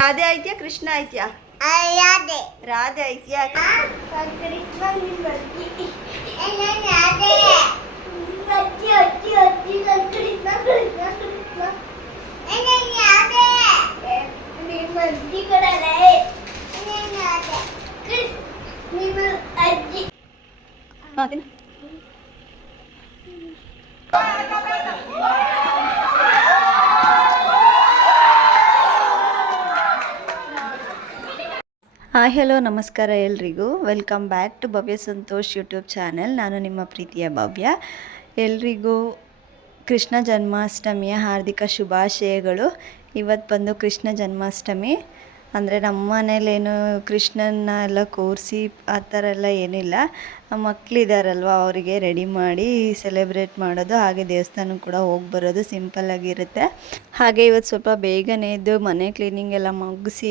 രാധ ആയിട്ടിയാ കൃഷ്ണ ആയിട്ടിയാ രാധ. ആയിട്ടിയാ ആ hi, hello, ನಮಸ್ಕಾರ ಎಲ್ರಿಗೂ. Welcome back to Bhavya Santosh YouTube channel ನಾನು ನಿಮ್ಮ ಪ್ರೀತಿಯ ಭವ್ಯ. ಎಲ್ರಿಗೂ ಕೃಷ್ಣ ಜನ್ಮಾಷ್ಟಮಿಯ ಹಾರ್ದಿಕ ಶುಭಾಶಯಗಳು. ಇವತ್ತು ಬಂದು ಕೃಷ್ಣ ಜನ್ಮಾಷ್ಟಮಿ. ಅಂದರೆ ನಮ್ಮ ಮನೇಲೇನು ಕೃಷ್ಣನ ಎಲ್ಲ ಕೂರಿಸಿ ಆ ಥರ ಎಲ್ಲ ಏನಿಲ್ಲ. ಮಕ್ಕಳಿದಾರಲ್ವ ಅವರಿಗೆ ರೆಡಿ ಮಾಡಿ ಸೆಲೆಬ್ರೇಟ್ ಮಾಡೋದು, ಹಾಗೆ ದೇವಸ್ಥಾನಕ್ಕೆ ಕೂಡ ಹೋಗಿ ಬರೋದು ಸಿಂಪಲ್ ಆಗಿರುತ್ತೆ. ಹಾಗೆ ಇವತ್ತು ಸ್ವಲ್ಪ ಬೇಗನೆ ಎದ್ದು ಮನೆ ಕ್ಲೀನಿಂಗ್ ಎಲ್ಲ ಮುಗಿಸಿ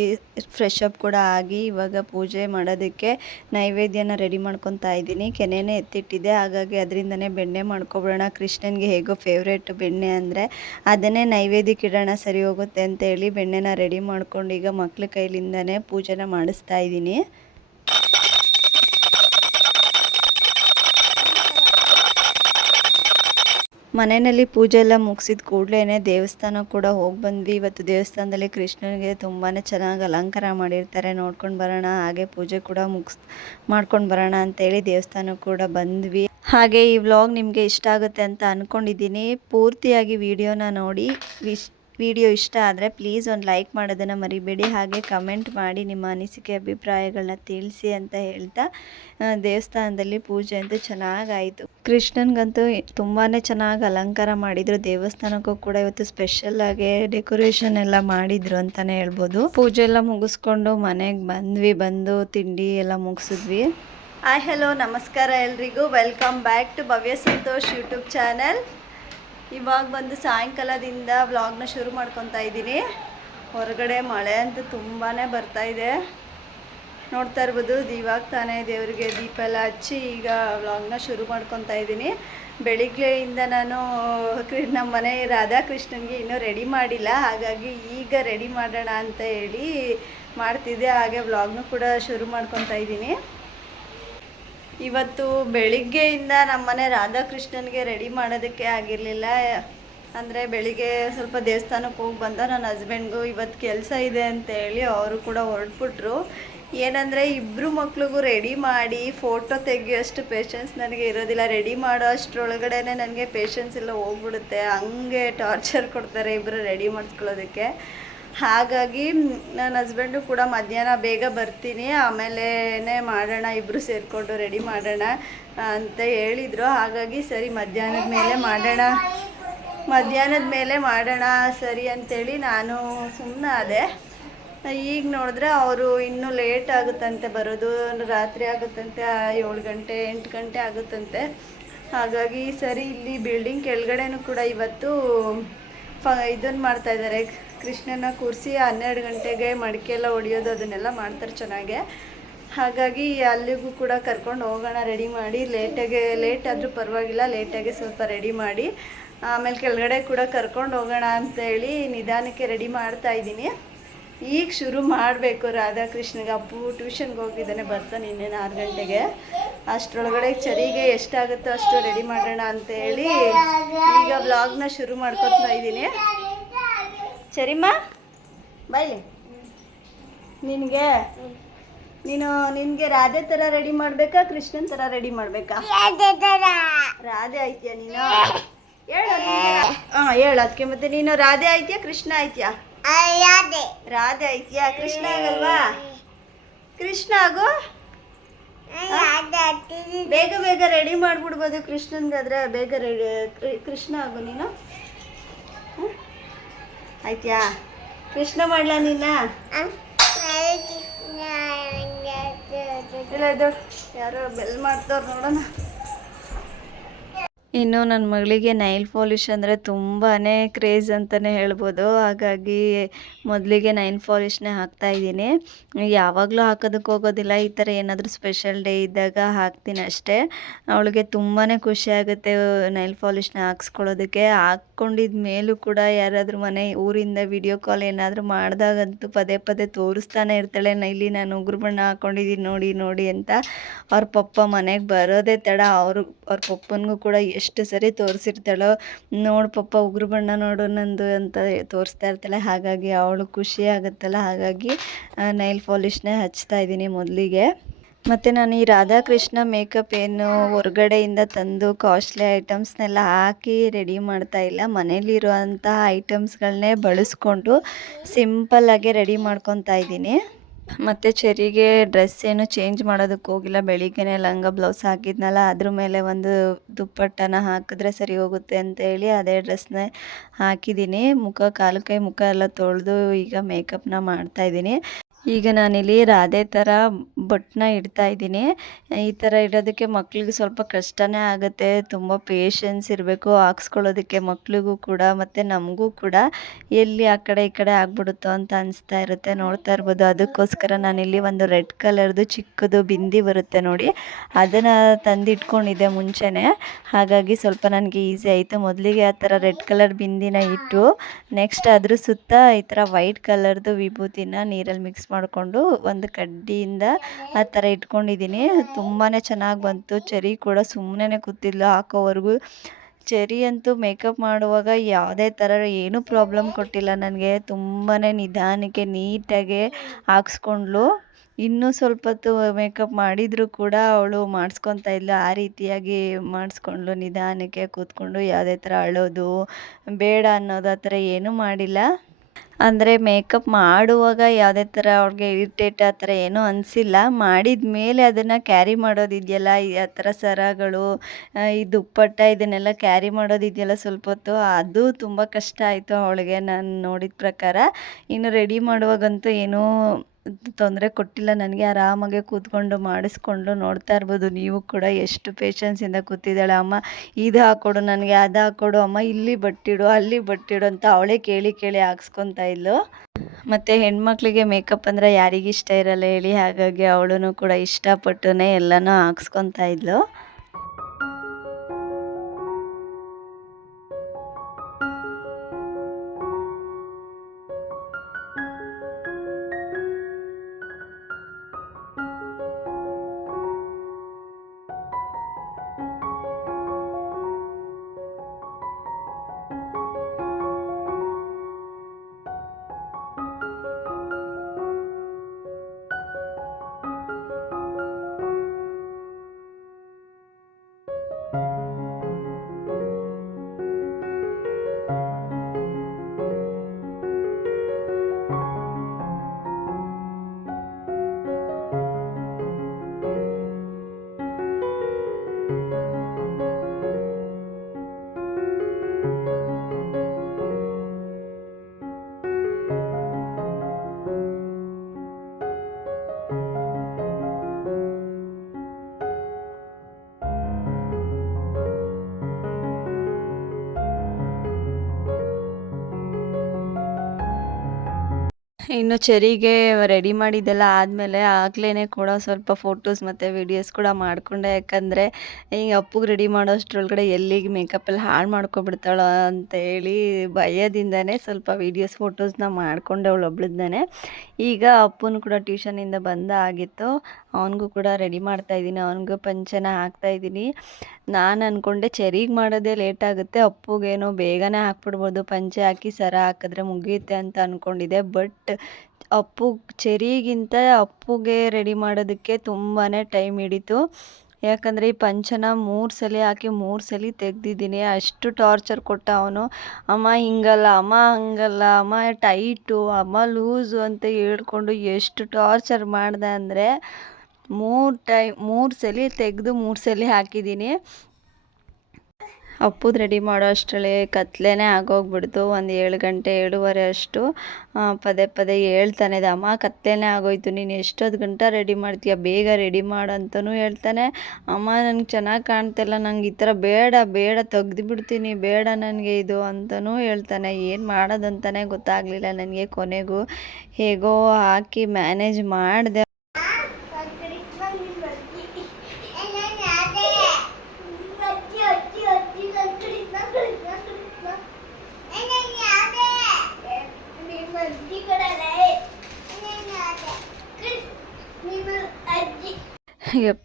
ಫ್ರೆಶ್ ಅಪ್ ಕೂಡ ಆಗಿ ಇವಾಗ ಪೂಜೆ ಮಾಡೋದಕ್ಕೆ ನೈವೇದ್ಯನ ರೆಡಿ ಮಾಡ್ಕೊತಾ ಇದ್ದೀನಿ. ಕೆನೆನೇ ಎತ್ತಿಟ್ಟಿದೆ, ಹಾಗಾಗಿ ಅದರಿಂದನೇ ಬೆಣ್ಣೆ ಮಾಡ್ಕೊಬಿಡೋಣ. ಕೃಷ್ಣನಿಗೆ ಹೇಗೋ ಫೇವ್ರೇಟ್ ಬೆಣ್ಣೆ ಅಂದರೆ ಅದನ್ನೇ ನೈವೇದ್ಯಕ್ಕೆ ಇಡೋಣ, ಸರಿ ಹೋಗುತ್ತೆ ಅಂತ ಹೇಳಿ ಬೆಣ್ಣೆನ ರೆಡಿ ಮಾಡ್ಕೊಂಡು ಈಗ ಮಕ್ಳ ಕೈಲಿಂದನೇ ಪೂಜೆನ ಮಾಡಿಸ್ತಾ ಇದ್ದೀನಿ. ಮನೆಯಲ್ಲಿ ಪೂಜೆ ಎಲ್ಲ ಮುಗಿಸಿದ ಕೂಡಲೇ ದೇವಸ್ಥಾನ ಕೂಡ ಹೋಗಿ ಬಂದ್ವಿ. ಇವತ್ತು ದೇವಸ್ಥಾನದಲ್ಲಿ ಕೃಷ್ಣನಿಗೆ ತುಂಬಾ ಚೆನ್ನಾಗಿ ಅಲಂಕಾರ ಮಾಡಿರ್ತಾರೆ. ನೋಡ್ಕೊಂಡು ಬರೋಣ, ಹಾಗೆ ಪೂಜೆ ಕೂಡ ಮುಗಿಸ್, ಮಾಡ್ಕೊಂಡು ಬರೋಣ ಅಂತೇಳಿ ದೇವಸ್ಥಾನ ಕೂಡ ಬಂದ್ವಿ. ಹಾಗೆ ಈ ವ್ಲಾಗ್ ನಿಮಗೆ ಇಷ್ಟ ಆಗುತ್ತೆ ಅಂತ ಅಂದ್ಕೊಂಡಿದ್ದೀನಿ ಪೂರ್ತಿಯಾಗಿ ವಿಡಿಯೋನ ನೋಡಿ. ವಿಶ್ ವಿಡಿಯೋ ಇಷ್ಟ ಆದರೆ ಪ್ಲೀಸ್ ಒಂದು ಲೈಕ್ ಮಾಡೋದನ್ನು ಮರಿಬೇಡಿ. ಹಾಗೆ ಕಮೆಂಟ್ ಮಾಡಿ ನಿಮ್ಮ ಅನಿಸಿಕೆ ಅಭಿಪ್ರಾಯಗಳನ್ನ ತಿಳಿಸಿ ಅಂತ ಹೇಳ್ತಾ ದೇವಸ್ಥಾನದಲ್ಲಿ ಪೂಜೆ ಅಂತೂ ಚೆನ್ನಾಗಾಯಿತು. ಕೃಷ್ಣನ್ಗಂತೂ ತುಂಬಾ ಚೆನ್ನಾಗಿ ಅಲಂಕಾರ ಮಾಡಿದ್ರು. ದೇವಸ್ಥಾನಕ್ಕೂ ಕೂಡ ಇವತ್ತು ಸ್ಪೆಷಲ್ ಆಗಿ ಡೆಕೋರೇಷನ್ ಎಲ್ಲ ಮಾಡಿದ್ರು ಅಂತಾನೆ ಹೇಳ್ಬೋದು. ಪೂಜೆ ಎಲ್ಲ ಮುಗಿಸ್ಕೊಂಡು ಮನೆಗೆ ಬಂದ್ವಿ, ಬಂದು ತಿಂಡಿ ಎಲ್ಲ ಮುಗಿಸಿದ್ವಿ. ಹಾಯ್ ಹಲೋ ನಮಸ್ಕಾರ ಎಲ್ರಿಗೂ. Welcome back to Bhavya Santosh YouTube channel ಇವಾಗ ಬಂದು ಸಾಯಂಕಾಲದಿಂದ ವ್ಲಾಗ್ನ ಶುರು ಮಾಡ್ಕೊತಾ ಇದ್ದೀನಿ. ಹೊರಗಡೆ ಮಳೆ ಅಂತ ತುಂಬಾ ಬರ್ತಾ ಇದೆ. ನೋಡ್ತಾ ಇರ್ಬೋದು, ದೀವಾಗ ತಾನೇ ದೇವರಿಗೆ ದೀಪ ಎಲ್ಲ ಹಚ್ಚಿ ಈಗ ವ್ಲಾಗ್ನ ಶುರು ಮಾಡ್ಕೊತಾ ಇದ್ದೀನಿ. ಬೆಳಿಗ್ಗೆಯಿಂದ ನಾನು ನಮ್ಮ ಮನೆ ರಾಧಾಕೃಷ್ಣನ್ಗೆ ಇನ್ನೂ ರೆಡಿ ಮಾಡಿಲ್ಲ. ಹಾಗಾಗಿ ಈಗ ರೆಡಿ ಮಾಡೋಣ ಅಂತ ಹೇಳಿ ಮಾಡ್ತಿದ್ದೆ. ಹಾಗೆ ವ್ಲಾಗ್ನು ಕೂಡ ಶುರು ಮಾಡ್ಕೊತಾ ಇದ್ದೀನಿ. ಇವತ್ತು ಬೆಳಿಗ್ಗೆಯಿಂದ ನಮ್ಮನೆ ರಾಧಾಕೃಷ್ಣನ್ಗೆ ರೆಡಿ ಮಾಡೋದಕ್ಕೆ ಆಗಿರಲಿಲ್ಲ. ಅಂದರೆ ಬೆಳಿಗ್ಗೆ ಸ್ವಲ್ಪ ದೇವಸ್ಥಾನಕ್ಕೆ ಹೋಗಿ ಬಂದ ನನ್ನ ಹಸ್ಬೆಂಡ್ಗೂ ಇವತ್ತು ಕೆಲಸ ಇದೆ ಅಂತ ಹೇಳಿ ಅವರು ಕೂಡ ಹೊರಟ್ಬಿಟ್ರು. ಏನಂದರೆ ಇಬ್ಬರು ಮಕ್ಳಿಗೂ ರೆಡಿ ಮಾಡಿ ಫೋಟೋ ತೆಗಿಯೋಷ್ಟು ಪೇಷನ್ಸ್ ನನಗೆ ಇರೋದಿಲ್ಲ. ರೆಡಿ ಮಾಡೋ ಅಷ್ಟರೊಳಗಡೆ ನನಗೆ ಪೇಷನ್ಸ್ ಎಲ್ಲ ಹೋಗ್ಬಿಡುತ್ತೆ. ಹಂಗೆ ಟಾರ್ಚರ್ ಕೊಡ್ತಾರೆ ಇಬ್ಬರು ರೆಡಿ ಮಾಡಿಸ್ಕೊಳ್ಳೋದಕ್ಕೆ. ಹಾಗಾಗಿ ನನ್ನ ಹಸ್ಬೆಂಡು ಕೂಡ ಮಧ್ಯಾಹ್ನ ಬೇಗ ಬರ್ತೀನಿ ಆಮೇಲೆ ಮಾಡೋಣ ಇಬ್ಬರು ಸೇರಿಕೊಂಡು ರೆಡಿ ಮಾಡೋಣ ಅಂತ ಹೇಳಿದರು. ಹಾಗಾಗಿ ಸರಿ, ಮಧ್ಯಾಹ್ನದ ಮೇಲೆ ಮಾಡೋಣ, ಮಧ್ಯಾಹ್ನದ ಮೇಲೆ ಮಾಡೋಣ ಸರಿ ಅಂತೇಳಿ ನಾನು ಸುಮ್ಮನೆ ಅದೇ ಈಗ ನೋಡಿದ್ರೆ ಅವರು ಇನ್ನೂ ಲೇಟ್ ಆಗುತ್ತಂತೆ, ಬರೋದು ರಾತ್ರಿ ಆಗುತ್ತಂತೆ, ಏಳು ಗಂಟೆ, ಎಂಟು ಗಂಟೆ ಆಗುತ್ತಂತೆ. ಹಾಗಾಗಿ ಸರಿ, ಇಲ್ಲಿ ಬಿಲ್ಡಿಂಗ್ ಕೆಳಗಡೆನೂ ಕೂಡ ಇವತ್ತು ಫ ಇದನ್ನು ಮಾಡ್ತಾ ಇದ್ದಾರೆ. ಕೃಷ್ಣನ ಕೂರಿಸಿ ಹನ್ನೆರಡು ಗಂಟೆಗೆ ಮಡಿಕೆ ಎಲ್ಲ ಹೊಡೆಯೋದು, ಅದನ್ನೆಲ್ಲ ಮಾಡ್ತಾರೆ ಚೆನ್ನಾಗೆ. ಹಾಗಾಗಿ ಅಲ್ಲಿಗೂ ಕೂಡ ಕರ್ಕೊಂಡು ಹೋಗೋಣ ರೆಡಿ ಮಾಡಿ. ಲೇಟಾಗೆ ಲೇಟ್ ಆದರೂ ಪರವಾಗಿಲ್ಲ ಲೇಟಾಗೆ ಸ್ವಲ್ಪ ರೆಡಿ ಮಾಡಿ. ಆಮೇಲೆ ಕೆಳಗಡೆ ಕೂಡ ಕರ್ಕೊಂಡು ಹೋಗೋಣ ಅಂತೇಳಿ ನಿಧಾನಕ್ಕೆ ರೆಡಿ ಮಾಡ್ತಾ ಇದ್ದೀನಿ. ಈಗ ಶುರು ಮಾಡಬೇಕು ರಾಧಾಕೃಷ್ಣಗೆ. ಅಪ್ಪು ಟ್ಯೂಷನ್ಗೆ ಹೋಗಿದ್ದಾನೆ, ಬರ್ತಾನೆ ಇನ್ನೇನು ಆರು ಗಂಟೆಗೆ. ಅಷ್ಟರೊಳಗಡೆ ಚರಿಗೆ ಎಷ್ಟಾಗುತ್ತೋ ಅಷ್ಟು ರೆಡಿ ಮಾಡೋಣ ಅಂತೇಳಿ ಈಗ ವ್ಲಾಗ್ನ ಶುರು ಮಾಡ್ಕೊತಾ ಇದ್ದೀನಿ. ಸರಿಮ್ಮ ಬೈಲಿ. ನಿನಗೆ? ನೀನು ನಿನಗೆ ರಾಧೆ ಥರ ರೆಡಿ ಮಾಡಬೇಕಾ ಕೃಷ್ಣನ್ ಥರ ರೆಡಿ ಮಾಡಬೇಕಾ? ರಾಧೆ ಐತ್ಯಾ ನೀನು? ಹೇಳು ಹಾಂ ಹೇಳು ಅದಕ್ಕೆ ಮತ್ತೆ ನೀನು ರಾಧೆ ಐತ್ಯಾ ಕೃಷ್ಣ ಐತ್ಯಾ ರಾಧೆ. ರಾಧೆ ಐತ್ಯಾ ಕೃಷ್ಣ ಆಗಲ್ವಾ? ಕೃಷ್ಣ ಆಗು. ಬೇಗ ಬೇಗ ರೆಡಿ ಮಾಡ್ಬಿಡ್ಬೋದು ಕೃಷ್ಣನ್ಗಾದ್ರೆ ಬೇಗ ರೆಡಿ ಕೃಷ್ಣ ಆಗು ನೀನು? ಆಯ್ತ್ಯಾ? ಕೃಷ್ಣ ಮಾಡ್ಲ ನಿನ್ನ ಇಲ್ಲ ಇದು ಯಾರೋ ಬೆಲ್ ಮಾಡ್ತವ್ರು ನೋಡೋಣ. ಇನ್ನು ನನ್ನ ಮಗಳಿಗೆ ನೈಲ್ ಪಾಲಿಷ್ ಅಂದರೆ ತುಂಬಾ ಕ್ರೇಜ್ ಅಂತಲೇ ಹೇಳ್ಬೋದು. ಹಾಗಾಗಿ ಮೊದಲಿಗೆ ನೈಲ್ ಪಾಲಿಷ್ನೇ ಹಾಕ್ತಾ ಇದ್ದೀನಿ. ಯಾವಾಗಲೂ ಹಾಕೋದಕ್ಕೆ ಹೋಗೋದಿಲ್ಲ, ಈ ಥರ ಏನಾದರೂ ಸ್ಪೆಷಲ್ ಡೇ ಇದ್ದಾಗ ಹಾಕ್ತೀನಿ ಅಷ್ಟೇ. ಅವಳಿಗೆ ತುಂಬಾ ಖುಷಿ ಆಗುತ್ತೆ ನೈಲ್ ಪಾಲಿಷ್ನ ಹಾಕ್ಸ್ಕೊಳ್ಳೋದಕ್ಕೆ. ಹಾಕ್ಕೊಂಡಿದ ಮೇಲೂ ಕೂಡ ಯಾರಾದರೂ ಮನೆ ಊರಿಂದ ವಿಡಿಯೋ ಕಾಲ್ ಏನಾದರೂ ಮಾಡಿದಾಗಂತೂ ಪದೇ ಪದೇ ತೋರಿಸ್ತಾನೆ ಇರ್ತಾಳೆ. ನೈಲಿ ನಾನು ಉಗುರು ಬಣ್ಣ ಹಾಕ್ಕೊಂಡಿದ್ದೀನಿ ನೋಡಿ ನೋಡಿ ಅಂತ. ಅವ್ರ ಪಪ್ಪ ಮನೆಗೆ ಬರೋದೇ ತಡ. ಅವರು, ಅವ್ರ ಪಪ್ಪನಿಗೂ ಕೂಡ ಎಷ್ಟು ಸರಿ ತೋರಿಸಿರ್ತಾಳೋ. ನೋಡು ಪಪ್ಪ ಉಗುರು ಬಣ್ಣ ನೋಡು ನಂದು ಅಂತ ತೋರಿಸ್ತಾ ಇರ್ತಾಳೆ. ಹಾಗಾಗಿ ಅವಳು ಖುಷಿ ಆಗುತ್ತಲ್ಲ. ಹಾಗಾಗಿ ನೈಲ್ ಪಾಲಿಶ್ನೇ ಹಚ್ತಾ ಇದ್ದೀನಿ ಮೊದಲಿಗೆ. ಮತ್ತು ನಾನು ಈ ರಾಧಾಕೃಷ್ಣ ಮೇಕಪ್ ಏನು ಹೊರಗಡೆಯಿಂದ ತಂದು ಕಾಸ್ಟ್ಲಿ ಐಟಮ್ಸ್ನೆಲ್ಲ ಹಾಕಿ ರೆಡಿ ಮಾಡ್ತಾ ಇಲ್ಲ. ಮನೇಲಿರುವಂತಹ ಐಟಮ್ಸ್ಗಳನ್ನೇ ಬಳಸ್ಕೊಂಡು ಸಿಂಪಲ್ಲಾಗೆ ರೆಡಿ ಮಾಡ್ಕೊತಾ ಇದ್ದೀನಿ. ಮತ್ತು ಚೆರಿಗೆ ಡ್ರೆಸ್ ಏನು ಚೇಂಜ್ ಮಾಡೋದಕ್ಕೆ ಹೋಗಿಲ್ಲ. ಬೆಳಿಗ್ಗೆನೇ ಲಂಗ ಬ್ಲೌಸ್ ಹಾಕಿದ್ನಲ್ಲ, ಅದ್ರ ಮೇಲೆ ಒಂದು ದುಪ್ಪಟ್ಟನ ಹಾಕಿದ್ರೆ ಸರಿ ಹೋಗುತ್ತೆ ಅಂತ ಹೇಳಿ ಅದೇ ಡ್ರೆಸ್ನ ಹಾಕಿದ್ದೀನಿ. ಮುಖ, ಕಾಲು ಕೈ ಮುಖ ಎಲ್ಲ ತೊಳೆದು ಈಗ ಮೇಕಪ್ನ ಮಾಡ್ತಾಯಿದ್ದೀನಿ ಈಗ ನಾನಿಲ್ಲಿ ರಾಧೆ ಥರ ಬೊಟ್ಟನ್ನ ಇಡ್ತಾ ಇದ್ದೀನಿ. ಈ ಥರ ಇಡೋದಕ್ಕೆ ಮಕ್ಳಿಗೆ ಸ್ವಲ್ಪ ಕಷ್ಟನೇ ಆಗುತ್ತೆ, ತುಂಬ ಪೇಷನ್ಸ್ ಇರಬೇಕು, ಹಾಕ್ಸ್ಕೊಳ್ಳೋದಕ್ಕೆ ಮಕ್ಳಿಗೂ ಕೂಡ ಮತ್ತು ನಮಗೂ ಕೂಡ ಎಲ್ಲಿ ಆ ಕಡೆ ಈ ಕಡೆ ಆಗ್ಬಿಡುತ್ತೋ ಅಂತ ಅನಿಸ್ತಾ ಇರುತ್ತೆ. ನೋಡ್ತಾ ಇರ್ಬೋದು. ಅದಕ್ಕೋಸ್ಕರ ನಾನಿಲ್ಲಿ ಒಂದು ರೆಡ್ ಕಲರ್ದು ಚಿಕ್ಕದು ಬಿಂದಿ ಬರುತ್ತೆ ನೋಡಿ. ಅದನ್ನು ತಂದು ಇಟ್ಕೊಂಡಿದ್ದೆ ಮುಂಚೆನೇ. ಹಾಗಾಗಿ ಸ್ವಲ್ಪ ನನಗೆ ಈಸಿ ಆಯಿತು. ಮೊದಲಿಗೆ ಆ ಥರ ರೆಡ್ ಕಲರ್ ಬಿಂದಿನ ಇಟ್ಟು, ನೆಕ್ಸ್ಟ್ ಅದ್ರ ಸುತ್ತ ಈ ಥರ ವೈಟ್ ಕಲರ್ದು ವಿಭೂತಿನ ನೀರಲ್ಲಿ ಮಿಕ್ಸ್ ಮಾಡಿಕೊಂಡು ಒಂದು ಕಡ್ಡಿಯಿಂದ ಆ ಥರ ಇಟ್ಕೊಂಡಿದ್ದೀನಿ. ತುಂಬಾ ಚೆನ್ನಾಗಿ ಬಂತು. ಚರಿ ಕೂಡ ಸುಮ್ಮನೆ ಕೂತಿದ್ಲು ಹಾಕೋವರೆಗೂ. ಚರಿ ಅಂತೂ ಮೇಕಪ್ ಮಾಡುವಾಗ ಯಾವುದೇ ಥರ ಏನೂ ಪ್ರಾಬ್ಲಮ್ ಕೊಟ್ಟಿಲ್ಲ ನನಗೆ. ತುಂಬಾ ನಿಧಾನಕ್ಕೆ, ನೀಟಾಗೆ ಹಾಕ್ಸ್ಕೊಂಡ್ಲು ಇನ್ನೂ ಸ್ವಲ್ಪ ಹೊತ್ತು ಮೇಕಪ್ ಮಾಡಿದರೂ ಕೂಡ ಅವಳು ಮಾಡಿಸ್ಕೊತಾ ಇದ್ಲು ಆ ರೀತಿಯಾಗಿ ಮಾಡಿಸ್ಕೊಂಡ್ಲು ನಿಧಾನಕ್ಕೆ ಕೂತ್ಕೊಂಡು ಯಾವುದೇ ಥರ ಅಳೋದು, ಬೇಡ ಅನ್ನೋದು ಆ ಥರ ಏನೂ ಮಾಡಿಲ್ಲ. ಅಂದರೆ ಮೇಕಪ್ ಮಾಡುವಾಗ ಯಾವುದೇ ಥರ ಅವ್ರಿಗೆ ಇರಿಟೇಟ್ ಆ ಥರ ಏನೂ ಅನಿಸಿಲ್ಲ. ಮಾಡಿದ ಮೇಲೆ ಅದನ್ನು ಕ್ಯಾರಿ ಮಾಡೋದಿದೆಯಲ್ಲ ಆ ಥರ ಸರಗಳು ಈ ದುಪ್ಪಟ್ಟ ಇದನ್ನೆಲ್ಲ ಕ್ಯಾರಿ ಮಾಡೋದಿದೆಯಲ್ಲ ಸ್ವಲ್ಪ ಹೊತ್ತು, ಅದು ತುಂಬ ಕಷ್ಟ ಆಯಿತು ಅವಳಿಗೆ ನಾನು ನೋಡಿದ ಪ್ರಕಾರ. ಇನ್ನು ರೆಡಿ ಮಾಡುವಾಗಂತೂ ಏನೂ ತೊಂದರೆ ಕೊಟ್ಟಿಲ್ಲ. ನನಗೆ ಆರಾಮಾಗೆ ಕೂತ್ಕೊಂಡು ಮಾಡಿಸ್ಕೊಂಡು ನೋಡ್ತಾ ಇರ್ಬೋದು. ನೀವು ಕೂಡ ಎಷ್ಟು ಪೇಷನ್ಸಿಂದ ಕೂತಿದ್ದಾಳೆ ಅಮ್ಮ. ಇದು ಹಾಕ್ಕೊಡು ನನಗೆ, ಅದು ಹಾಕೊಡು ಅಮ್ಮ. ಇಲ್ಲಿ ಬಟ್ಟಿಡು, ಅಲ್ಲಿ ಬಟ್ಟಿಡು ಅಂತ ಅವಳೇ ಕೇಳಿ ಕೇಳಿ ಹಾಕ್ಸ್ಕೊತಾ ಇದ್ಲು ಮತ್ತು ಹೆಣ್ಮಕ್ಳಿಗೆ ಮೇಕಪ್ ಅಂದರೆ ಯಾರಿಗೆ ಇಷ್ಟ ಇರಲ್ಲ ಹೇಳಿ, ಹಾಗಾಗಿ ಅವಳೂ ಕೂಡ ಇಷ್ಟಪಟ್ಟುನೇ ಎಲ್ಲನೂ ಹಾಕ್ಸ್ಕೊತಾ ಇದ್ಲು. ಇನ್ನು ಚೆರಿಗೆ ರೆಡಿ ಮಾಡಿದ್ದೆಲ್ಲ ಆದಮೇಲೆ ಆಗ್ಲೇ ಕೂಡ ಸ್ವಲ್ಪ ಫೋಟೋಸ್ ಮತ್ತು ವೀಡಿಯೋಸ್ ಕೂಡ ಮಾಡಿಕೊಂಡೆ. ಯಾಕಂದರೆ ಈಗ ಅಪ್ಪಗೆ ರೆಡಿ ಮಾಡೋಷ್ಟ್ರೊಳಗಡೆ ಎಲ್ಲಿಗೆ ಮೇಕಪ್ಪಲ್ಲಿ ಹಾಳು ಮಾಡ್ಕೊಬಿಡ್ತಾಳೋ ಅಂತ ಹೇಳಿ ಭಯದಿಂದನೇ ಸ್ವಲ್ಪ ವೀಡಿಯೋಸ್ ಫೋಟೋಸ್ನ ಮಾಡಿಕೊಂಡೆ ಅವಳು ಒಬ್ಳಿದ್ದಾನೆ ಈಗ ಅಪ್ಪನು ಕೂಡ ಟ್ಯೂಷನಿಂದ ಬಂದ ಆಗಿತ್ತು ಅವನಿಗೂ ಕೂಡ ರೆಡಿ ಮಾಡ್ತಾ ಇದ್ದೀನಿ, ಅವನಿಗೂ ಪಂಚನ ಹಾಕ್ತಾಯಿದ್ದೀನಿ ನಾನು ಅಂದ್ಕೊಂಡೆ ಚೆರಿಗೆ ಮಾಡೋದೇ ಲೇಟ್ ಆಗುತ್ತೆ, ಅಪ್ಪುಗೇನೋ ಬೇಗನೆ ಹಾಕ್ಬಿಡ್ಬೋದು, ಪಂಚೆ ಹಾಕಿ ಸರ ಹಾಕಿದ್ರೆ ಮುಗಿಯುತ್ತೆ ಅಂತ ಅಂದ್ಕೊಂಡಿದ್ದೆ ಬಟ್ ಅಪ್ಪು ಚೆರಿಗಿಂತ ಅಪ್ಪುಗೆ ರೆಡಿ ಮಾಡೋದಕ್ಕೆ ತುಂಬಾ ಟೈಮ್ ಹಿಡಿತು. ಯಾಕಂದರೆ ಈ ಪಂಚನ ಮೂರು ಸಲ ಹಾಕಿ ಮೂರು ಸಲ ತೆಗ್ದಿದ್ದೀನಿ. ಅಷ್ಟು ಟಾರ್ಚರ್ ಕೊಟ್ಟ ಅವನು. ಅಮ್ಮ ಹಿಂಗಲ್ಲ, ಅಮ್ಮ ಹಂಗಲ್ಲ, ಅಮ್ಮ ಟೈಟು ಅಮ್ಮ ಲೂಸು ಅಂತ ಹೇಳ್ಕೊಂಡು ಎಷ್ಟು ಟಾರ್ಚರ್ ಮಾಡಿದೆ ಅಂದರೆ ಮೂರು ಟೈಮ್, ಮೂರು ಸಲ ತೆಗೆದು ಮೂರು ಸಲ ಹಾಕಿದ್ದೀನಿ. ಅಪ್ಪು ರೆಡಿ ಮಾಡೋ ಅಷ್ಟರಲ್ಲಿ ಕತ್ಲೇ ಆಗೋಗ್ಬಿಡ್ತು. ಒಂದು ಏಳು ಗಂಟೆ, ಏಳುವರೆ ಅಷ್ಟು. ಪದೇ ಪದೇ ಹೇಳ್ತಾನೆ ಇದೆ ಅಮ್ಮ, ಕತ್ಲೆನೇ ಆಗೋಯ್ತು. ನೀನು ಎಷ್ಟೊತ್ತು ಗಂಟ ರೆಡಿ ಮಾಡ್ತೀಯ? ಬೇಗ ರೆಡಿ ಮಾಡು ಅಂತಲೂ ಹೇಳ್ತಾನೆ. ಅಮ್ಮ ನನಗೆ ಚೆನ್ನಾಗಿ ಕಾಣ್ತಿಲ್ಲ ನಂಗೆ ಈ ಥರ ಬೇಡ ಬೇಡ, ತೆಗ್ದು ಬಿಡ್ತೀನಿ. ಬೇಡ ನನಗೆ ಇದು ಅಂತಲೂ ಹೇಳ್ತಾನೆ. ಏನು ಮಾಡೋದಂತಲೇ ಗೊತ್ತಾಗಲಿಲ್ಲ ನನಗೆ ಕೊನೆಗೂ. ಹೇಗೋ ಹಾಕಿ ಮ್ಯಾನೇಜ್ ಮಾಡಿದೆ.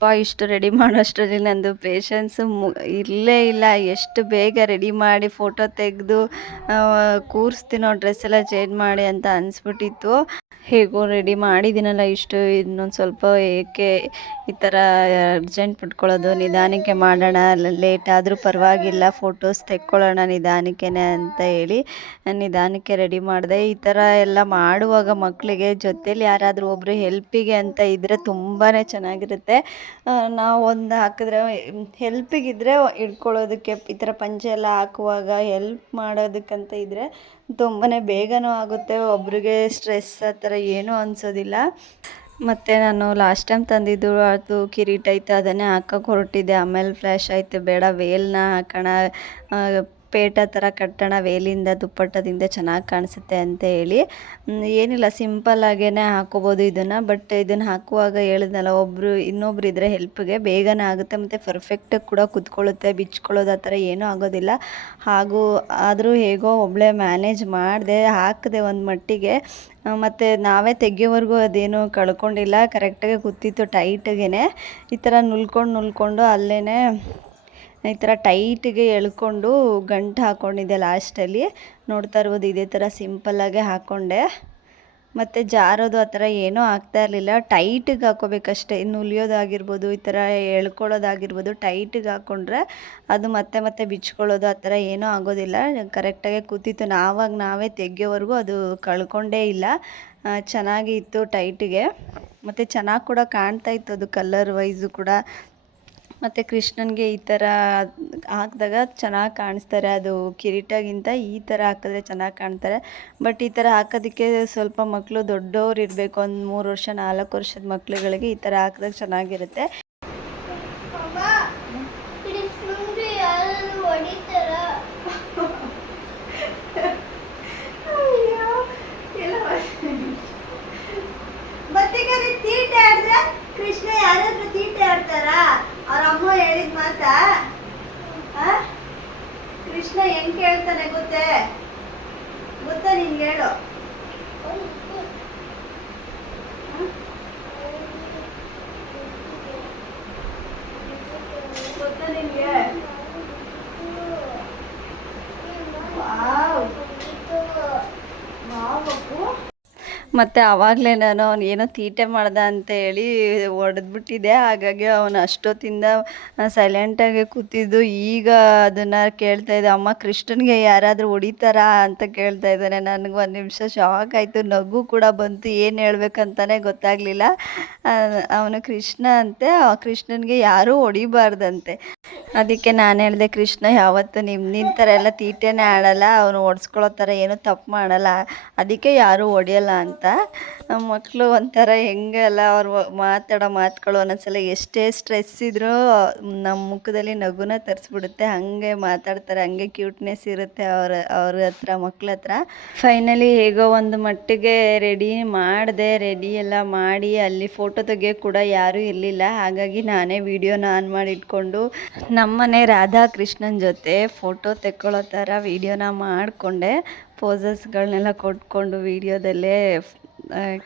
ಯಪ್ಪ ಇಷ್ಟು ರೆಡಿ ಮಾಡೋಷ್ಟರಲ್ಲಿ ನಂದು ಪೇಷನ್ಸು ಮು ಇರಲೇ ಇಲ್ಲ. ಎಷ್ಟು ಬೇಗ ರೆಡಿ ಮಾಡಿ ಫೋಟೋ ತೆಗೆದು ಕೂರಿಸ್ತೀನೋ ಡ್ರೆಸ್ ಎಲ್ಲ ಚೇಂಜ್ ಮಾಡಿ ಅಂತ ಅನಿಸ್ಬಿಟ್ಟಿತ್ತು. ಹೇಗೋ ರೆಡಿ ಮಾಡಿದ್ದೀನಲ್ಲ ಇಷ್ಟು, ಇನ್ನೊಂದು ಸ್ವಲ್ಪ ಏಕೆ ಈ ಥರ ಅರ್ಜೆಂಟ್ ಬಿಟ್ಕೊಳ್ಳೋದು ನಿಧಾನಕ್ಕೆ ಮಾಡೋಣ ಲೇಟ್ ಆದರೂ ಪರವಾಗಿಲ್ಲ ಫೋಟೋಸ್ ತೆಕ್ಕೊಳ್ಳೋಣ ನಿಧಾನಕ್ಕೆ ಅಂತ ಹೇಳಿ ನಿಧಾನಕ್ಕೆ ರೆಡಿ ಮಾಡಿದೆ. ಈ ಥರ ಎಲ್ಲ ಮಾಡುವಾಗ ಮಕ್ಕಳಿಗೆ ಜೊತೇಲಿ ಯಾರಾದರೂ ಒಬ್ಬರು ಹೆಲ್ಪಿಗೆ ಅಂತ ಇದ್ದರೆ ತುಂಬಾ ಚೆನ್ನಾಗಿರುತ್ತೆ. ನಾವು ಒಂದು ಹಾಕಿದ್ರೆ ಹೆಲ್ಪಿಗಿದ್ರೆ ಇಟ್ಕೊಳ್ಳೋದಕ್ಕೆ ಈ ಥರ ಪಂಚೆ ಎಲ್ಲ ಹಾಕುವಾಗ ಹೆಲ್ಪ್ ಮಾಡೋದಕ್ಕಂತ ಇದ್ದರೆ ತುಂಬಾ ಬೇಗನೂ ಆಗುತ್ತೆ, ಒಬ್ರಿಗೆ ಸ್ಟ್ರೆಸ್ ಆ ಥರ ಏನೂ ಅನಿಸೋದಿಲ್ಲ. ಮತ್ತು ನಾನು ಲಾಸ್ಟ್ ಟೈಮ್ ತಂದಿದ್ದು ಅದು ಕಿರೀಟ ಐತೆ, ಅದನ್ನೇ ಹಾಕಕ್ಕೆ ಹೊರಟಿದ್ದೆ. ಆಮೇಲೆ ಫ್ಲ್ಯಾಶ್ ಆಯಿತು, ಬೇಡ ವೇಲ್ನ ಹಾಕೋಣ ಪೇಟ ಥರ ಕಟ್ಟಣ ವೇಲಿಂದ ದುಪ್ಪಟ್ಟದಿಂದ ಚೆನ್ನಾಗಿ ಕಾಣಿಸುತ್ತೆ ಅಂತ ಹೇಳಿ. ಏನಿಲ್ಲ, ಸಿಂಪಲ್ ಆಗೇ ಹಾಕೋಬೋದು ಇದನ್ನು, ಬಟ್ ಇದನ್ನು ಹಾಕುವಾಗ ಹೇಳಿದ್ನಲ್ಲ ಒಬ್ಬರು ಇನ್ನೊಬ್ರು ಇದ್ದರೆ ಹೆಲ್ಪ್ಗೆ ಬೇಗನೆ ಆಗುತ್ತೆ, ಮತ್ತು ಪರ್ಫೆಕ್ಟಾಗಿ ಕೂಡ ಕುತ್ಕೊಳ್ಳುತ್ತೆ, ಬಿಚ್ಕೊಳ್ಳೋದು ಆ ಥರ ಏನೂ ಆಗೋದಿಲ್ಲ. ಹಾಗೂ ಆದರೂ ಹೇಗೋ ಒಬ್ಬಳೇ ಮ್ಯಾನೇಜ್ ಮಾಡಿದೆ, ಹಾಕಿದೆ ಒಂದು ಮಟ್ಟಿಗೆ. ಮತ್ತು ನಾವೇ ತೆಗಿಯೋವರೆಗೂ ಅದೇನು ಕಳ್ಕೊಂಡಿಲ್ಲ ಕರೆಕ್ಟಾಗಿ ಕೂತಿತ್ತು ಟೈಟ್ಗೇ ಈ ಥರ ನುಲ್ಕೊಂಡು ನುಲ್ಕೊಂಡು ಅಲ್ಲೇ ಈ ಥರ ಟೈಟಿಗೆ ಎಳ್ಕೊಂಡು ಗಂಟು ಹಾಕ್ಕೊಂಡಿದ್ದೆ ಲಾಸ್ಟಲ್ಲಿ. ನೋಡ್ತಾ ಇರ್ಬೋದು, ಇದೇ ಥರ ಸಿಂಪಲ್ಲಾಗೆ ಹಾಕ್ಕೊಂಡೆ ಮತ್ತು ಜಾರೋದು ಆ ಥರ ಏನೂ ಆಗ್ತಾ ಇರಲಿಲ್ಲ. ಟೈಟಿಗೆ ಹಾಕ್ಕೋಬೇಕಷ್ಟೇ ಇನ್ನು ಉಲಿಯೋದಾಗಿರ್ಬೋದು ಈ ಥರ ಎಳ್ಕೊಳ್ಳೋದಾಗಿರ್ಬೋದು, ಟೈಟಿಗೆ ಹಾಕ್ಕೊಂಡ್ರೆ ಅದು ಮತ್ತೆ ಮತ್ತೆ ಬಿಚ್ಕೊಳ್ಳೋದು ಆ ಥರ ಏನೂ ಆಗೋದಿಲ್ಲ. ಕರೆಕ್ಟಾಗೆ ಕೂತಿತ್ತು. ನಾವಾಗ ನಾವೇ ತೆಗಿಯೋವರೆಗೂ ಅದು ಕಳ್ಕೊಂಡೇ ಇಲ್ಲ. ಚೆನ್ನಾಗಿ ಇತ್ತು ಟೈಟಿಗೆ. ಮತ್ತು ಚೆನ್ನಾಗಿ ಕೂಡ ಕಾಣ್ತಾ ಇತ್ತು ಅದು ಕಲರ್ ವೈಸು ಕೂಡ. ಮತ್ತು ಕೃಷ್ಣನಿಗೆ ಈ ಥರ ಹಾಕಿದಾಗ ಚೆನ್ನಾಗಿ ಕಾಣಿಸ್ತಾರೆ. ಅದು ಕಿರೀಟಗಿಂತ ಈ ಥರ ಹಾಕಿದ್ರೆ ಚೆನ್ನಾಗಿ ಕಾಣ್ತಾರೆ. ಬಟ್ ಈ ಥರ ಹಾಕೋದಕ್ಕೆ ಸ್ವಲ್ಪ ಮಕ್ಕಳು ದೊಡ್ಡವ್ರು ಇರಬೇಕು ಒಂದು ಮೂರು ವರ್ಷ, ನಾಲ್ಕು ವರ್ಷದ ಮಕ್ಕಳುಗಳಿಗೆ ಈ ಥರ ಹಾಕಿದಾಗ ಚೆನ್ನಾಗಿರುತ್ತೆ ಅಮ್ಮ ಕೃಷ್ಣನ್ಗೆ ಯಾರಾದ್ರು ಹೊಡಿತಾರ ಮತ್ತೀಗ ತೀಟೆ ಆಡಿದ್ರೆ ಕೃಷ್ಣ ಯಾರಾದ್ರೂ ತೀಟೆ ಆಡ್ತಾರ ಅವ್ರ ಅಮ್ಮ ಹೇಳಿದ ಮಾತಾ? ಕೃಷ್ಣ ಹೆಂಗ್ ಕೇಳ್ತಾನೆ ಗೊತ್ತೇ? ಗೊತ್ತಾ ನಿನ್ಗೆ ಹೇಳು? ಗೊತ್ತಾ ನಿನ್ಗೆ? ಮತ್ತು ಆವಾಗಲೇ ನಾನು ಅವ್ನು ಏನೋ ತೀಟೆ ಮಾಡ್ದ ಅಂತ ಹೇಳಿ ಹೊಡೆದ್ಬಿಟ್ಟಿದ್ದೆ ಹಾಗಾಗಿ ಅವನು ಅಷ್ಟೊತ್ತಿಂದ ಸೈಲೆಂಟಾಗಿ ಕೂತಿದ್ದು. ಈಗ ಅದನ್ನು ಕೇಳ್ತಾ ಇದ್ದೆ, ಅಮ್ಮ, ಕೃಷ್ಣನಿಗೆ ಯಾರಾದರೂ ಹೊಡಿತಾರಾ? ಅಂತ ಕೇಳ್ತಾ ಇದ್ದಾನೆ. ನನಗೆ ಒಂದು ನಿಮಿಷ ಶಾಕ್ ಆಯಿತು. ನಗು ಕೂಡ ಬಂತು. ಏನು ಹೇಳ್ಬೇಕಂತಾನೆ ಗೊತ್ತಾಗಲಿಲ್ಲ. ಅವನು ಕೃಷ್ಣ ಅಂತೆ. ಕೃಷ್ಣನಿಗೆ ಯಾರೂ ಹೊಡಿಬಾರ್ದಂತೆ. ಅದಕ್ಕೆ ನಾನು ಹೇಳಿದೆ, ಕೃಷ್ಣ, ಯಾವತ್ತು ನಿಮ್ಮ ನಿನ್ನ ಥರ ಎಲ್ಲ ತೀಟೆನೇ ಆಡಲ್ಲ, ಅವನು ಓಡಿಸ್ಕೊಳ್ಳೋ ಥರ ಏನೂ ತಪ್ಪು ಮಾಡಲ್ಲ. ಅದಕ್ಕೆ ಯಾರೂ ಹೊಡೆಯಲ್ಲ ಅಂತ. ಮಕ್ಕಳು ಒಂಥರ ಹೆಂಗೆಲ್ಲ ಅವ್ರು ಮಾತಾಡೋ ಮಾತುಗಳು ಒಂದೊಂದ್ಸಲ ಎಷ್ಟೇ ಸ್ಟ್ರೆಸ್ ಇದ್ದರೂ ನಮ್ಮ ಮುಖದಲ್ಲಿ ನಗುನ ತರಿಸ್ಬಿಡುತ್ತೆ. ಹಾಗೆ ಮಾತಾಡ್ತಾರೆ, ಹಂಗೆ ಕ್ಯೂಟ್ನೆಸ್ ಇರುತ್ತೆ ಅವ್ರ ಅವ್ರ ಹತ್ರ, ಮಕ್ಳ ಹತ್ರ. ಫೈನಲಿ ಹೇಗೋ ಒಂದು ಮಟ್ಟಿಗೆ ರೆಡಿ ಮಾಡಿದೆ ರೆಡಿ ಎಲ್ಲ ಮಾಡಿ ಅಲ್ಲಿ ಫೋಟೋ ತೆಗಿಯೋಕೆ ಕೂಡ ಯಾರೂ ಇರಲಿಲ್ಲ. ಹಾಗಾಗಿ ನಾನೇ ವಿಡಿಯೋನ ಆನ್ ಮಾಡಿ ಇಟ್ಕೊಂಡು ನಮ್ಮನೆ ರಾಧಾಕೃಷ್ಣನ ಜೊತೆ ಫೋಟೋ ತೆಕ್ಕೊಳ್ಳೋ ಥರ ವೀಡಿಯೋನ ಮಾಡಿಕೊಂಡೆ. ಪೋಸಸ್ಗಳನ್ನೆಲ್ಲ ಕೊಟ್ಕೊಂಡು ವೀಡಿಯೋದಲ್ಲೇ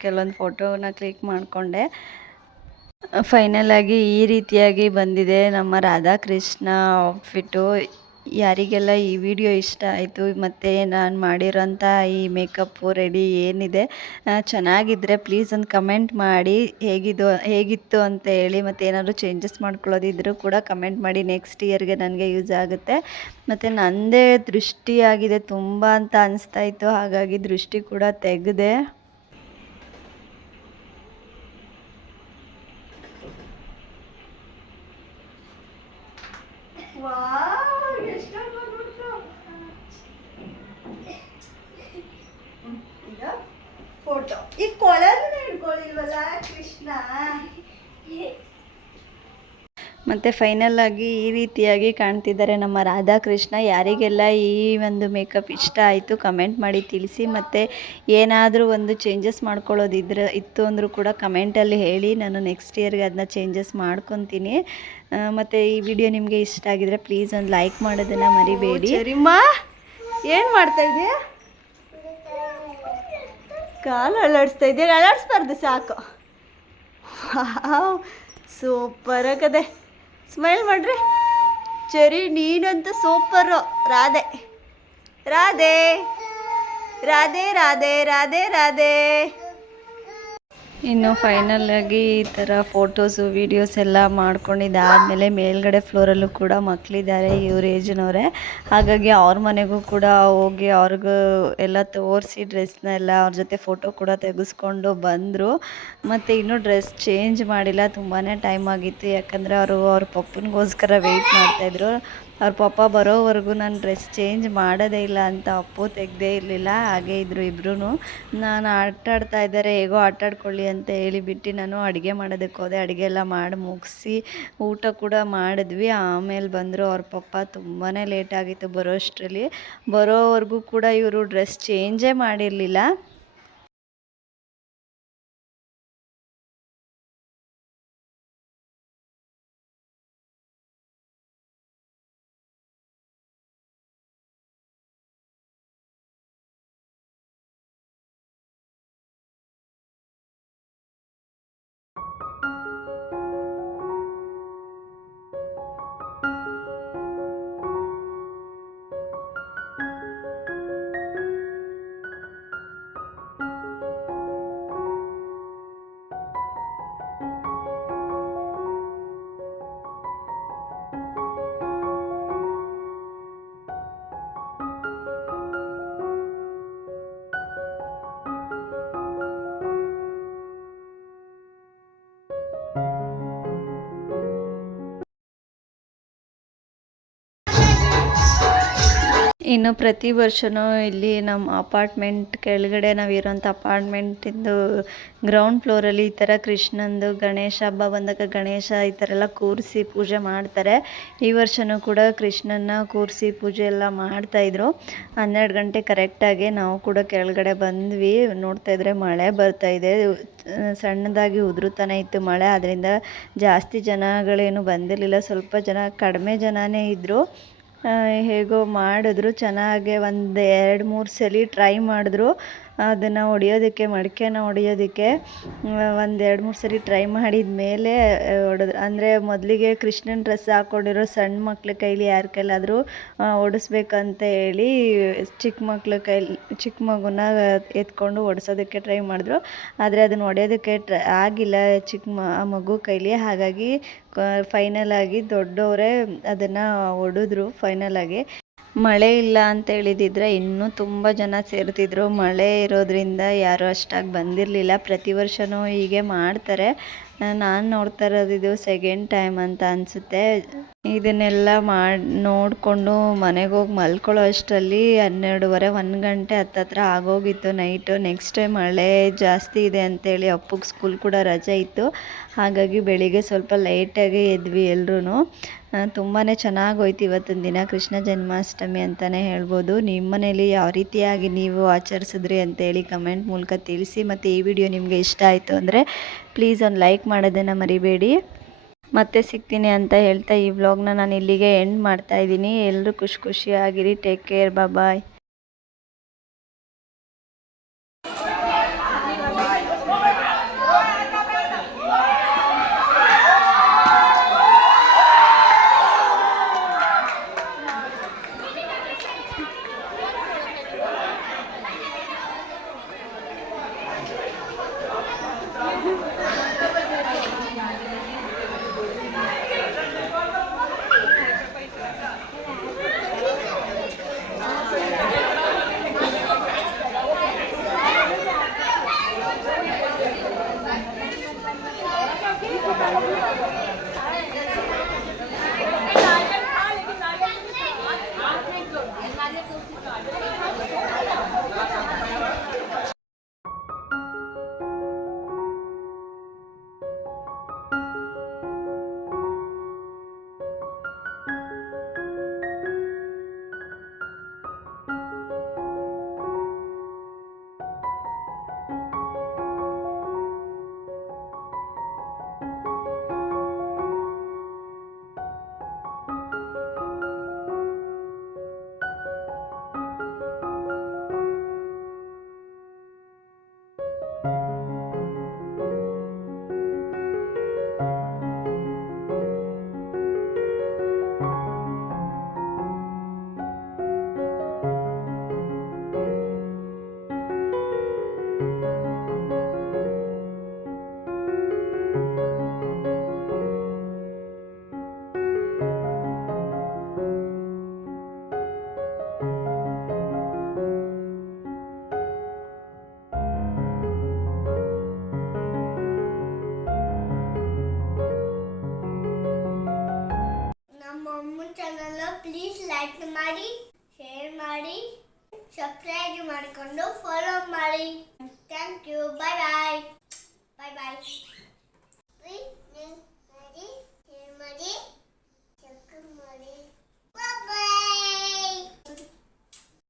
ಕೆಲವೊಂದು ಫೋಟೋನ ಕ್ಲಿಕ್ ಮಾಡಿಕೊಂಡೆ. ಫೈನಲಾಗಿ ಈ ರೀತಿಯಾಗಿ ಬಂದಿದೆ ನಮ್ಮ ರಾಧಾಕೃಷ್ಣ ಔಟ್ಫಿಟ್ಟು ಯಾರಿಗೆಲ್ಲ ಈ ವಿಡಿಯೋ ಇಷ್ಟ ಆಯಿತು, ಮತ್ತು ನಾನು ಮಾಡಿರೋಂಥ ಈ ಮೇಕಪ್ಪು ರೆಡಿ ಏನಿದೆ ಚೆನ್ನಾಗಿದ್ದರೆ ಪ್ಲೀಸ್ ಒಂದು ಕಮೆಂಟ್ ಮಾಡಿ, ಹೇಗಿದು, ಹೇಗಿತ್ತು ಅಂತ ಹೇಳಿ, ಮತ್ತು ಏನಾದರೂ ಚೇಂಜಸ್ ಮಾಡ್ಕೊಳ್ಳೋದಿದ್ರೂ ಕೂಡ ಕಮೆಂಟ್ ಮಾಡಿ ನೆಕ್ಸ್ಟ್ ಇಯರ್ಗೆ ನನಗೆ ಯೂಸ್ ಆಗುತ್ತೆ. ಮತ್ತು ನನ್ನದೇ ದೃಷ್ಟಿಯಾಗಿದೆ ತುಂಬ ಅಂತ ಅನಿಸ್ತಾ ಇತ್ತು, ಹಾಗಾಗಿ ದೃಷ್ಟಿ ಕೂಡ ತೆಗೆದೆ. চেষ্টা করুন फ़ोटो ये कॉलर में गोली वाला कृष्णा ಮತ್ತು ಫೈನಲ್ ಆಗಿ ಈ ರೀತಿಯಾಗಿ ಕಾಣ್ತಿದ್ದಾರೆ ನಮ್ಮ ರಾಧಾಕೃಷ್ಣ. ಯಾರಿಗೆಲ್ಲ ಈ ಒಂದು ಮೇಕಪ್ ಇಷ್ಟ ಆಯಿತು ಕಮೆಂಟ್ ಮಾಡಿ ತಿಳಿಸಿ. ಮತ್ತು ಏನಾದರೂ ಒಂದು ಚೇಂಜಸ್ ಮಾಡ್ಕೊಳ್ಳೋದಿದ್ರೆ ಇತ್ತು ಅಂದರೂ ಕೂಡ ಕಮೆಂಟಲ್ಲಿ ಹೇಳಿ. ನಾನು ನೆಕ್ಸ್ಟ್ ಇಯರ್ಗೆ ಅದನ್ನ ಚೇಂಜಸ್ ಮಾಡ್ಕೊತೀನಿ. ಮತ್ತು ಈ ವಿಡಿಯೋ ನಿಮಗೆ ಇಷ್ಟ ಆಗಿದ್ರೆ ಪ್ಲೀಸ್ ಒಂದು ಲೈಕ್ ಮಾಡೋದನ್ನು ಮರಿಬೇಡಿ. ಏನು ಮಾಡ್ತಾ ಇದೆಯಾ? ಕಾಲು ಅಲ್ಲಾಡಿಸ್ತಾ ಇದೆಯಾ? ಅಲ್ಲಾಡಿಸ್ಬಾರ್ದು ಸಾಕು. ಸೂಪರ್ ಆಗದೆ ಸ್ಮೈಲ್ ಮಾಡ್ರಿ. ಚರಿ ನೀನಂತೂ ಸೂಪರು ರಾಧೆ. ರಾಧೆ. ರಾಧೆ ರಾಧೆ ರಾಧೆ ರಾಧೆ. ಇನ್ನು ಫೈನಲ್ ಆಗಿ ಈ ಥರ ಫೋಟೋಸು ವೀಡಿಯೋಸ್ ಎಲ್ಲ ಮಾಡ್ಕೊಂಡಿದ್ದಾದಮೇಲೆ ಮೇಲ್ಗಡೆ ಫ್ಲೋರಲ್ಲೂ ಕೂಡ ಮಕ್ಕಳಿದ್ದಾರೆ ಇವ್ರ ಏಜ್ನವರೇ. ಹಾಗಾಗಿ ಅವ್ರ ಮನೆಗೂ ಕೂಡ ಹೋಗಿ ಅವ್ರಿಗೂ ಎಲ್ಲ ತೋರಿಸಿ ಡ್ರೆಸ್ನ ಎಲ್ಲ ಅವ್ರ ಜೊತೆ ಫೋಟೋ ಕೂಡ ತೆಗೆಸ್ಕೊಂಡು ಬಂದರು. ಮತ್ತು ಇನ್ನೂ ಡ್ರೆಸ್ ಚೇಂಜ್ ಮಾಡಿಲ್ಲ ತುಂಬಾ ಟೈಮ್ ಆಗಿತ್ತು. ಯಾಕಂದರೆ ಅವರು ಅವ್ರ ಪಪ್ಪನಿಗೋಸ್ಕರ ವೆಯ್ಟ್ ಮಾಡ್ತಾಯಿದ್ರು ಅವ್ರ ಪಪ್ಪ ಬರೋವರೆಗೂ ನಾನು ಡ್ರೆಸ್ ಚೇಂಜ್ ಮಾಡೋದೇ ಇಲ್ಲ ಅಂತ ಅಪ್ಪು ತೆಗ್ದೇ ಇರಲಿಲ್ಲ, ಹಾಗೆ ಇದ್ರು ಇಬ್ಬರೂ ನಾನು ಆಟಾಡ್ತಾ ಇದ್ದಾರೆ, ಹೇಗೋ ಆಟ ಆಡ್ಕೊಳ್ಳಿ ಅಂತ ಹೇಳಿಬಿಟ್ಟು ನಾನು ಅಡುಗೆ ಮಾಡೋದಕ್ಕೆ ಹೋದೆ. ಅಡುಗೆ ಎಲ್ಲ ಮಾಡಿ ಮುಗಿಸಿ ಊಟ ಕೂಡ ಮಾಡಿದ್ವಿ. ಆಮೇಲೆ ಬಂದರು ಅವ್ರ ಪಪ್ಪ ತುಂಬಾ ಲೇಟಾಗಿತ್ತು ಬರೋಷ್ಟರಲ್ಲಿ. ಬರೋವರೆಗೂ ಕೂಡ ಇವರು ಡ್ರೆಸ್ ಚೇಂಜೇ ಮಾಡಿರಲಿಲ್ಲ. ಇನ್ನು ಪ್ರತಿ ವರ್ಷವೂ ಇಲ್ಲಿ ನಮ್ಮ ಅಪಾರ್ಟ್ಮೆಂಟ್ ಕೆಳಗಡೆ ನಾವು ಇರೋಂಥ ಅಪಾರ್ಟ್ಮೆಂಟಿಂದು ಗ್ರೌಂಡ್ ಫ್ಲೋರಲ್ಲಿ ಈ ಥರ ಕೃಷ್ಣಂದು ಗಣೇಶ ಹಬ್ಬ ಬಂದಾಗ ಗಣೇಶ ಈ ಥರ ಎಲ್ಲ ಕೂರಿಸಿ ಪೂಜೆ ಮಾಡ್ತಾರೆ. ಈ ವರ್ಷವೂ ಕೂಡ ಕೃಷ್ಣನ ಕೂರಿಸಿ ಪೂಜೆ ಎಲ್ಲ ಮಾಡ್ತಾಯಿದ್ರು ಹನ್ನೆರಡು ಗಂಟೆ ಕರೆಕ್ಟಾಗಿ ನಾವು ಕೂಡ ಕೆಳಗಡೆ ಬಂದ್ವಿ. ನೋಡ್ತಾ ಇದ್ರೆ ಮಳೆ ಬರ್ತಾ ಇದೆ. ಸಣ್ಣದಾಗಿ ಉದುರುತ್ತಾನೆ ಇತ್ತು ಮಳೆ ಅದರಿಂದ ಜಾಸ್ತಿ ಜನಗಳೇನು ಬಂದಿರಲಿಲ್ಲ. ಸ್ವಲ್ಪ ಜನ ಕಡಿಮೆ ಜನನೇ ಇದ್ದರು ಹೇಗೋ ಮಾಡಿದ್ರು ಚೆನ್ನಾಗೆ ಒಂದು ಎರಡು ಮೂರು ಸಲ ಟ್ರೈ ಮಾಡಿದ್ರು. ಅದನ್ನು ಹೊಡಿಯೋದಕ್ಕೆ, ಮಡಿಕೆನ ಹೊಡಿಯೋದಕ್ಕೆ ಒಂದು ಎರಡು ಮೂರು ಸರಿ ಟ್ರೈ ಮಾಡಿದ ಮೇಲೆ ಹೊಡೆದ್ರು ಅಂದರೆ ಮೊದಲಿಗೆ ಕೃಷ್ಣನ ಡ್ರೆಸ್ ಹಾಕ್ಕೊಂಡಿರೋ ಸಣ್ಣ ಮಕ್ಳ ಕೈಲಿ ಯಾರ ಕೈಲಾದರೂ ಹೊಡಿಸ್ಬೇಕಂತ ಹೇಳಿ ಚಿಕ್ಕ ಮಕ್ಳ ಕೈಲಿ ಚಿಕ್ಕ ಮಗುನ ಎತ್ಕೊಂಡು ಓಡಿಸೋದಕ್ಕೆ ಟ್ರೈ ಮಾಡಿದ್ರು. ಆದರೆ ಅದನ್ನು ಹೊಡೆಯೋದಕ್ಕೆ ಟ್ರ ಆಗಿಲ್ಲ ಚಿಕ್ಕ ಮ ಮಗು ಕೈಲಿ. ಹಾಗಾಗಿ ಫೈನಲ್ ಆಗಿ ದೊಡ್ಡವರೇ ಅದನ್ನು ಹೊಡೆದ್ರು ಫೈನಲ್ ಆಗಿ. ಮಳೆ ಇಲ್ಲ ಅಂತ ಹೇಳಿದಿದ್ರೆ ಇನ್ನೂ ತುಂಬ ಜನ ಸೇರ್ತಿದ್ರು. ಮಳೆ ಇರೋದ್ರಿಂದ ಯಾರೂ ಅಷ್ಟಾಗಿ ಬಂದಿರಲಿಲ್ಲ. ಪ್ರತಿ ವರ್ಷವೂ ಹೀಗೆ ಮಾಡ್ತಾರೆ. ನಾನು ನೋಡ್ತಾ ಇರೋದು ಇದು ಸೆಕೆಂಡ್ ಟೈಮ್ ಅಂತ ಅನಿಸುತ್ತೆ. ಇದನ್ನೆಲ್ಲ ಮಾಡಿ, ನೋಡಿಕೊಂಡು ಮನೆಗೆ ಹೋಗಿ ಮಲ್ಕೊಳ್ಳೋ ಅಷ್ಟರಲ್ಲಿ ಹನ್ನೆರಡುವರೆ, ಒಂದು ಗಂಟೆ ಹತ್ತತ್ರ ಆಗೋಗಿತ್ತು ನೈಟು ನೆಕ್ಸ್ಟ್ ಟೈಮ್ ಮಳೆ ಜಾಸ್ತಿ ಇದೆ ಅಂತೇಳಿ ಅಪ್ಪಗೆ ಸ್ಕೂಲ್ ಕೂಡ ರಜೆ ಇತ್ತು. ಹಾಗಾಗಿ ಬೆಳಿಗ್ಗೆ ಸ್ವಲ್ಪ ಲೈಟಾಗಿ ಎದ್ವಿ ಎಲ್ಲರೂ ತುಂಬಾ ಚೆನ್ನಾಗಿ ಹೋಯ್ತು ಇವತ್ತಿನ ದಿನ ಕೃಷ್ಣ ಜನ್ಮಾಷ್ಟಮಿ ಅಂತಲೇ ಹೇಳ್ಬೋದು. ನಿಮ್ಮ ಮನೇಲಿ ಯಾವ ರೀತಿಯಾಗಿ ನೀವು ಆಚರಿಸಿದ್ರಿ ಅಂತೇಳಿ ಕಮೆಂಟ್ ಮೂಲಕ ತಿಳಿಸಿ. ಮತ್ತು ಈ ವಿಡಿಯೋ ನಿಮಗೆ ಇಷ್ಟ ಆಯಿತು ಅಂದರೆ ಪ್ಲೀಸ್ ಒಂದು ಲೈಕ್ ಮಾಡೋದನ್ನು ಮರಿಬೇಡಿ. ಮತ್ತೆ ಸಿಗ್ತೀನಿ ಅಂತ ಹೇಳ್ತಾ ಈ ವ್ಲಾಗ್ನ ನಾನು ಇಲ್ಲಿಗೆ ಎಂಡ್ ಮಾಡ್ತಾ ಇದ್ದೀನಿ. ಎಲ್ಲರೂ ಖುಷಿ ಖುಷಿಯಾಗಿರಿ. Take care bye